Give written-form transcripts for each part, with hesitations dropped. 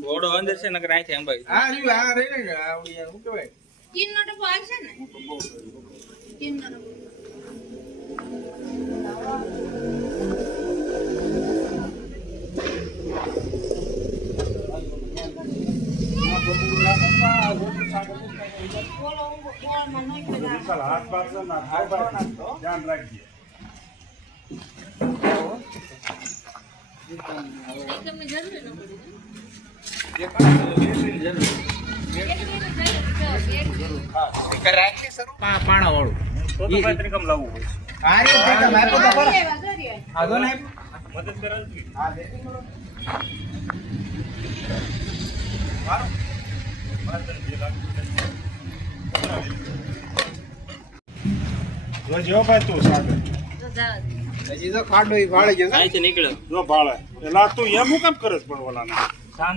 ઘોડો અંદર છે નકર આઈ છે ભાઈ હા રી આ રે ને આવડી શું કહેવાય તીન નો ડબ્બો આવશે ને તીન નો ડબ્બો હાથ બાર ધ્યાન રાખજે તમને જરૂર પાણા વાળું તો ત્રિકમ લાવવું હોય આ રે કાકા માપો તો પર આજો ને મદદ કરે હા દે જો ભાઈ તું સાગર હજી તો ખાડો ઈ ભાળે ગયો આઈ છે નીકળ્યો જો ભાળે એલા તું એમ હું કેમ કરે છે પણ ઓલાને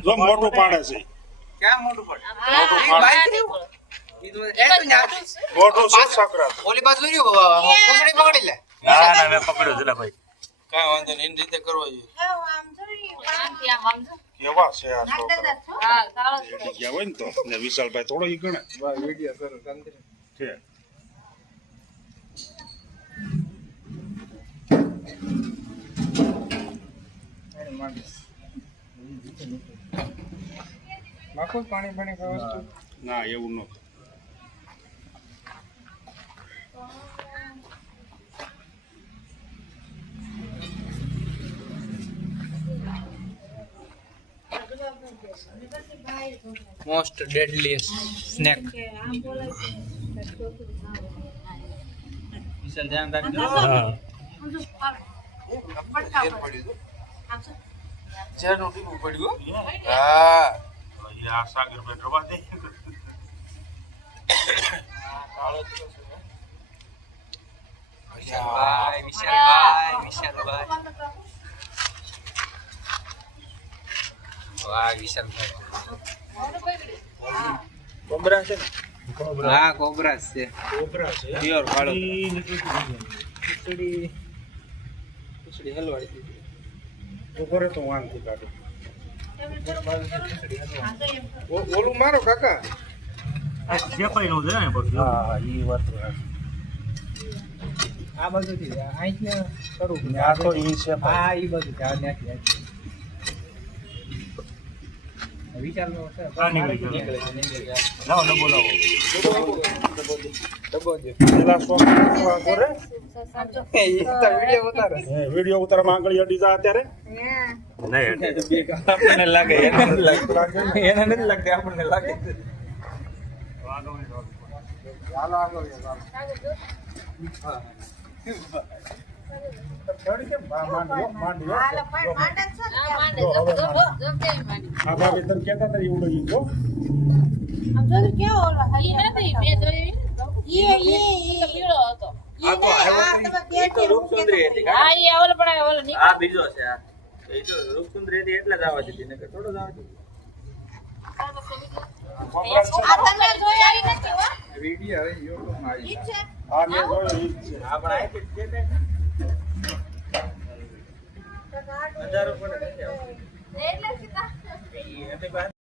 જો મોટું પાડે છે ક્યાં મોટું પડે ઈ તો એ તો ન્યા મોટું છે સાકરા ઓલી બાજુ રહ્યો કોસડી પકડી લે ના મેં પકડ્યો જલા ભાઈ કાઈ વાંધો નહીં રીતે કરવા જોઈએ આમ જોઈ આમ આમ કેવા છે આ છોકરા હા કાળો એડી ગયા હોય ને તો ને વિશાલભાઈ થોડો ઈ ગણે વાહ વિડિયો કરો કંદરે છે નાખો પાણી પાણી વસ્તુ ના એવું ન મોસ્ટ ડેડલીએસ્ટ સ્નેક આમ બોલાય વિશાલ ધ્યાન રાખજો ચેરનું ટીપું પડ્યું હા આ સાગર ભાઈ રવા દે કાળો થયો છે વિશાલભાઈ વાહ વિશાલભાઈ કોબરા છે ને હા કોબરા છે કોબરા છે પ્યોર કાળો ખીચડી હલવાડી દીધી તો કરે તો વાંધી કાઢે ઓલું મારો કાકા જે કઈ નો છે ને પછી હા ઈ વાત આ બાજુ થી આઈ ને કરું આ તો ઈ છે હા ઈ બાજુ જા નાખી વિચાર નો છે નીકળે લાવો ડબો લાવો ડબો દે પેલા સોંગ કરે એ તો વિડિયો ઉતારે વિડિયો ઉતાર માંગળી અડી જા અત્યારે નહીં આપણને લાગે એને નથી લાગતું આપણને લાગે હાલો આગળ હા થોડી કે માંડ્યો હાલો પણ માંડે છે માંડે જબ દે માંડે આ ભાભી તને કહેતા હતા એવું લઈ ગયો આમ જો કેવો ઓલો ઈ નથી બે જોઈ ઈ પીળો હતો આ તો આવ્યો તો રૂપસુંદરી હતી હા ઈ ઓલો પણ ઓલો ની આ બીજો છે આ એ તો રૂપસુંદરી હતી એટલે જ આવવા દીધી નકર થોડો જ આવવા દીધી આ તમે જોઈ આવી નથી હો વિડિયો હવે YouTube માં આવી ઈ છે આ મેં જોયો ઈ જ છે આપણે આ કે છે ને 1000 રૂપિયા એટલે સીધા નથી